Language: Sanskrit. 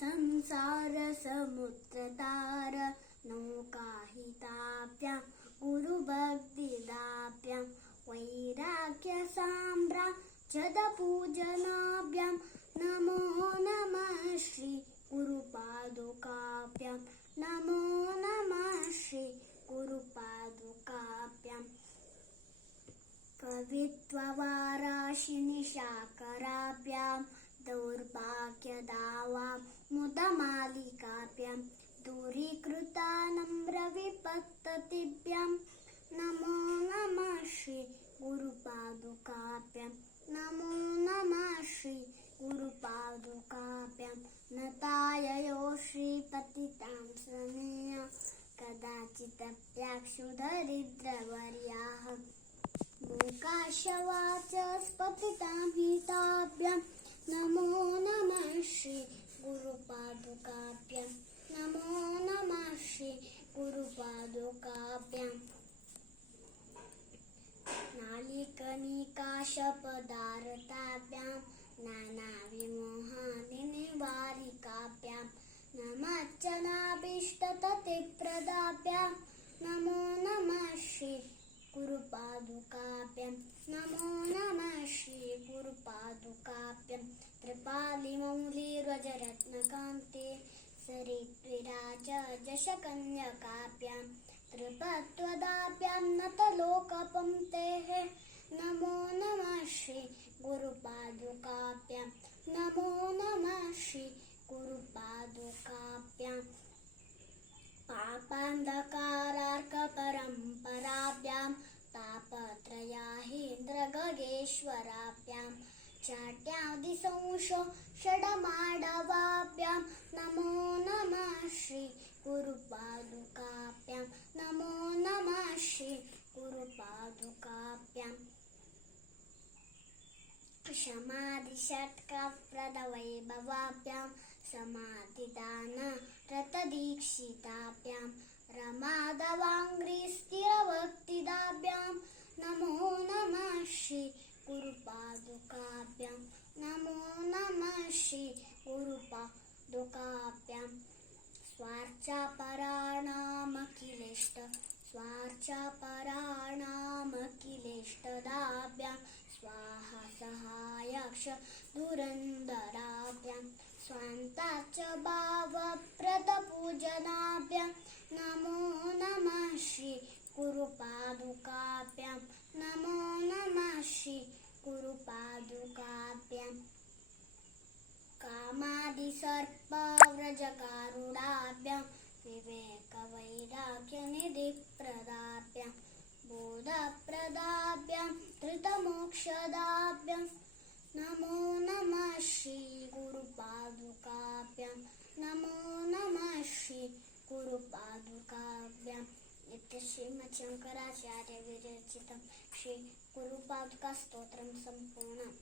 संसारसमुद्रतार नौकाहिताभ्यां गुरुभक्तिदाभ्यां वैराग्यसाम्राज्यपूजनाभ्यां नमो नमः श्री गुरुपादुकाभ्यां नमो नमः श्री गुरुपादुकाभ्यां कवित्ववाराशिनिशाकराभ्यां दौर्भाग्यदावां मुदमालिकाभ्यां दूरीकृतानम्रविपत्ततिभ्यां नमो नमः श्री गुरुपादुकाभ्यां नमो नमः श्री गुरुपादुकाभ्यां नताययो श्रीपतितां समेय कदाचिदप्याक्षुदरिद्रवर्याः मूकाशवाचस्पतितां हिताभ्यां नमो नमः श्री गुरुपादुकाभ्यां नमो नमः श्री गुरुपादुकाभ्यां नालिकनिकाशपदारताभ्यां नानाविमोहानिवारिकाभ्यां नमच्चनाभीष्टततिप्रदाभ्यां नमो नमः श्री गुरुपादुकाभ्यां नमो नमः श्री गुरुपादुकाभ्यां त्रिपालिमौलिरजरत्नकान्ते सरिद्विराजशकन्यकाभ्यां त्रिपत्वदाभ्यां नतलोकपङ्क्तेः नमो नमः श्री गुरुपादुकाभ्यां नमो नमः श्री गुरुपादुकाभ्यां पापान्धकारार्कपरम्पराभ्यां तापत्रयाहीन्द्रगगेश्वराभ्यां चाट्यादिसंशो षडमाडवाभ्यां नमो नमः श्री गुरुपादुकाभ्यां नमो नमः श्री गुरुपादुकाभ्यां शमादिषट्कप्रदवैभवाभ्यां समाधिदानरतदीक्षिताभ्यां रमादवाङ्घ्रिस्थिरभक्तिदाभ्यां नमो नमः श्री गुरुपादुकाभ्यां नमो नमः श्री गुरुपादुकाभ्यां स्वार्चापराणामखिलेष्टदाभ्यां स्वाहा सहायाक्ष दुरन्दराभ्यां स्वान्ताच्च भावप्रदपूजनाभ्यां नमो नमः श्री गुरुपादुकाभ्यां नमो नमः श्री गुरुपादुकाभ्यां कामादिसर्पव्रजकारुणाभ्यां विवेकवैराग्यनिधिप्रदाभ्यां बोधप्रदाभ्यां धृतमोक्षदाभ्यां नमो नमः श्री गुरुपादुकाभ्यां नमो नमः श्री गुरुपादुकाभ्यां इति श्रीमच्छङ्कराचार्य विरचितं श्री गुरुपादुका स्तोत्रं सम्पूर्णम्।